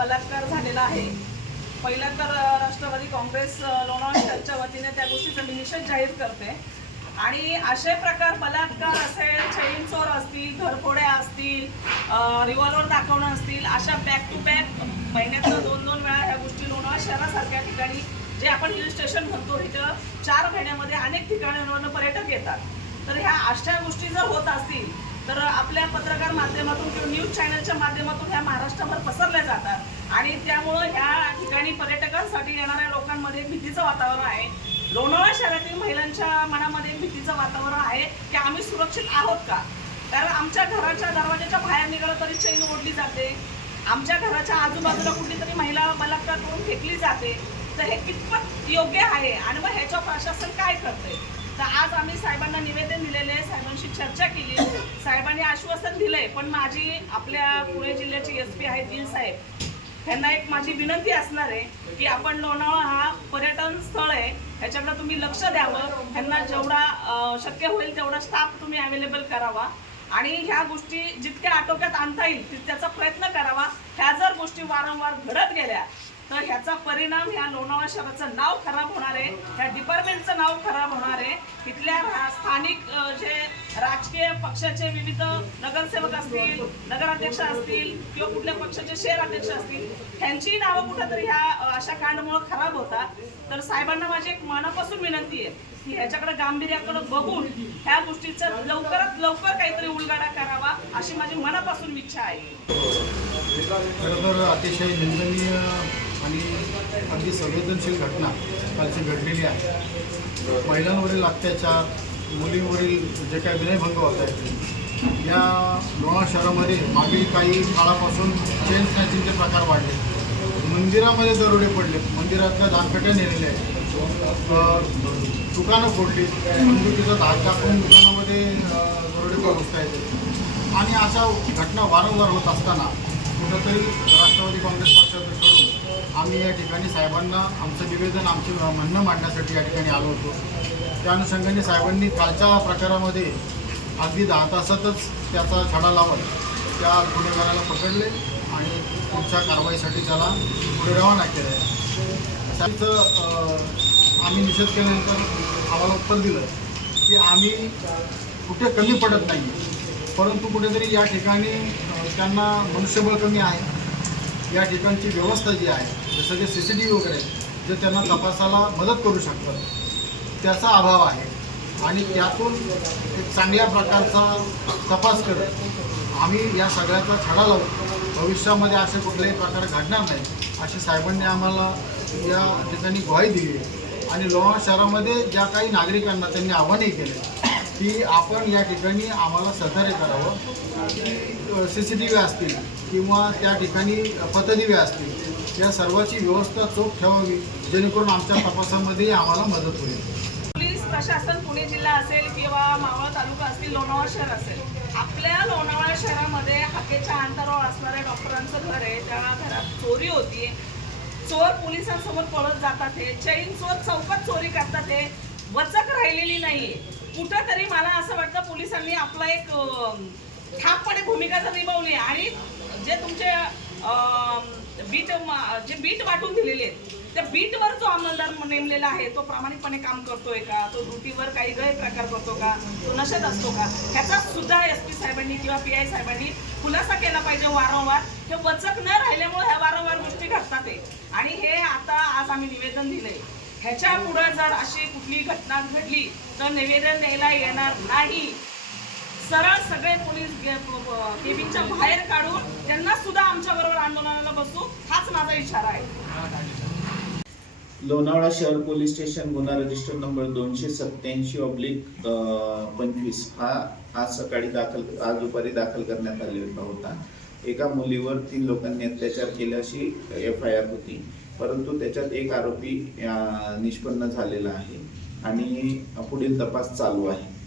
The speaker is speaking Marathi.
बलात्कार झालेला आहे. पहिला तर राष्ट्रवादी काँग्रेस अ, लोणावळा वतीने त्या गोष्टीचा मी निषेध जाहीर करते. आणि असे प्रकार बलात्कार असेल चैन चोर असतील घरफोड्या असतील रिव्हॉल्वर दाखवणं असतील अशा बॅक टू बॅक महिन्यातनं दोन दोन वेळा ह्या गोष्टी लोणावळा शहरासारख्या ठिकाणी जे आपण हिल स्टेशन म्हणतो इथं चार महिन्यामध्ये अनेक ठिकाणांवरनं पर्यटक येतात. तर ह्या अशा गोष्टी जर होत असतील पत्रकार माध्यमातून किंवा न्यूज चॅनलच्या माध्यमातून ह्या महाराष्ट्राभर पसरल्या जातात. आणि त्यामुळं ह्या ठिकाणी पर्यटकांसाठी येणाऱ्या लोकांमध्ये भीतीचं वातावरण आहे. लोणावळा शहरातील महिलांच्या मनामध्ये भीतीचं वातावरण आहे की आम्ही सुरक्षित आहोत का? कारण आमच्या घराच्या दरवाजाच्या बाहेर निघालं तरी चैन ओढली जाते. आमच्या घराच्या आजूबाजूला कुठली तरी महिला बलात्कार करून फेकली जाते. तर हे कितपत योग्य आहे? आणि मग ह्याच्यावर प्रशासन काय करते तर आज आम्ही साहेबांना निवेदन दिलेले साहेबांशी चर्चा केली साहेबांनी आश्वासन दिलंय पण माझी आपल्या पुणे जिल्ह्याचे एस पी आहेत दिल साहेब त्यांना एक माझी विनंती असणार आहे की आपण लोणावळा हा पर्यटन स्थळ आहे ह्याच्याकडे तुम्ही लक्ष द्यावं. त्यांना जेवढा शक्य होईल तेवढा स्टाफ तुम्ही अवेलेबल करावा. आणि ह्या गोष्टी जितक्या आटोक्यात आणता येईल तितक्याचा प्रयत्न करावा. ह्या जर गोष्टी वारंवार घडत गेल्या तर ह्याचा परिणाम ह्या लोणावळा शहराचं नाव खराब होणार आहे ह्या डिपार्टमेंटचं नाव खराब होणार आहे. तिथल्या रा- स्थानिक जे राजकीय पक्षाचे विविध नगरसेवक असतील नगराध्यक्ष असतील किंवा कुठल्या पक्षाचे शहर अध्यक्ष असतील ह्यांचीही नावं कुठंतरी ह्या अशा कांडमुळं खराब होतात. तर साहेबांना माझी एक मनापासून विनंती आहे की ह्याच्याकडे गांभीर्याकडे बघून ह्या गोष्टीचा लवकरात लवकर काहीतरी उलगाडा करावा अशी माझी मनापासून इच्छा आहे. खरं तर अतिशय निंदनीय आणि अगदी संवेदनशील घटना कालची घडलेली आहे. महिलांवरील अत्याचार मुलींवरील जे काही विनयभंग होत आहेत या लोणावळा शहरामध्ये मागील काही काळापासून चेन स्नॅचिंगचे प्रकार वाढले मंदिरामध्ये दरोडे पडले मंदिरातल्या दानपेट्या नेलेल्या आहेत. दुकानं फोडली बंदुकीचा धाक टाकून दुकानामध्ये दरोडे पोहोचता येते. आणि अशा घटना वारंवार होत असताना कुठंतरी राष्ट्रवादी काँग्रेस पक्षाचं आम्ही या ठिकाणी साहेबांना आमचं निवेदन आमचे म्हणणं मांडण्यासाठी या ठिकाणी आलो होतो. त्या अनुषंगाने साहेबांनी कालच्या प्रकारामध्ये अगदी दहा तासातच त्याचा छडा लावत त्या गुन्हेगाराला पकडले आणि पुढच्या कारवाईसाठी त्याला पुढे रवाना केलं त्याचं आम्ही निषेध केल्यानंतर आम्हाला उत्तर दिलं की आम्ही कुठे कमी पडत नाही परंतु कुठेतरी या ठिकाणी त्यांना मनुष्यबळ कमी आहे. या ठिकाणची व्यवस्था जी आहे जसं जे सी सी टी व्ही वगैरे जे त्यांना तपासाला मदत करू शकतात त्याचा अभाव आहे. आणि त्यातून एक चांगल्या प्रकारचा तपास करत आम्ही या सगळ्याचा छडा लावून भविष्यामध्ये असे कुठलेही प्रकार घडणार नाही अशी साहेबांनी आम्हाला या ठिकाणी ग्वाही दिली आहे. आणि लोणावळा शहरामध्ये ज्या काही नागरिकांना त्यांनी आव्हानही केले की आपण या ठिकाणी आम्हाला सहकार्य करावं. की सी सी टी व्ही असतील किंवा त्या ठिकाणी पथदिवे असतील या सर्वाची व्यवस्था चोख ठेवावी जेणेकरून आमच्या तपासामध्ये आम्हाला मदत होईल. पोलीस प्रशासन पुणे जिल्हा असेल किंवा मावळ तालुका असतील लोणावळा शहर असेल आपल्या लोणावळा शहरामध्ये हाकेच्या अंतरावर असणाऱ्या डॉक्टरांचं घर आहे. त्या घरात चोरी होती चोर पोलिसांसमोर पळत जातात हे. चैन चोर चौकात चोरी करतात हे. वचक राहिलेली नाही कुठंतरी मला असं वाटतं पोलिसांनी आपला एक ठामपणे भूमिका जर निभावली आणि जे तुमचे बीट जे बीट वाटून दिलेले आहेत त्या बीटवर जो अंमलदार नेमलेला आहे तो प्रामाणिकपणे काम करतोय का? तो ड्युटीवर काही गैरप्रकार करतो का? तो नशेत असतो का? ह्याचा सुद्धा एस पी साहेबांनी किंवा पी आय साहेबांनी खुलासा केला पाहिजे वारंवार. हे वचक न राहिल्यामुळे ह्या वारंवार गोष्टी घडतात आहे आणि हे आता आज आम्ही निवेदन दिलंय. ह्याच्या पुढे जर अशी कुठली घटना घडली तर निवेदन द्यायला येणार नाही. सरळ सगळे पोलीस केबिनच्या बाहेर काढून त्यांना सुद्धा आमच्या बरोबर आंदोलनाला बसू हाच माझा इशारा आहे. लोणावळा शहर पोलीस स्टेशन गुन्हा रजिस्टर नंबर दोनशे सत्याऐंशी ऑब्लिक पंचवीस. हा आज सकाळी दाखल आज दुपारी दाखल करण्यात आलेला होता. एका मुलीवर तीन लोकांनी अत्याचार केल्याशी एफ आय आर होती. परंतु त्याच्यात एक आरोपी निष्पन्न झालेला आहे आणि पुढील तपास चालू आहे.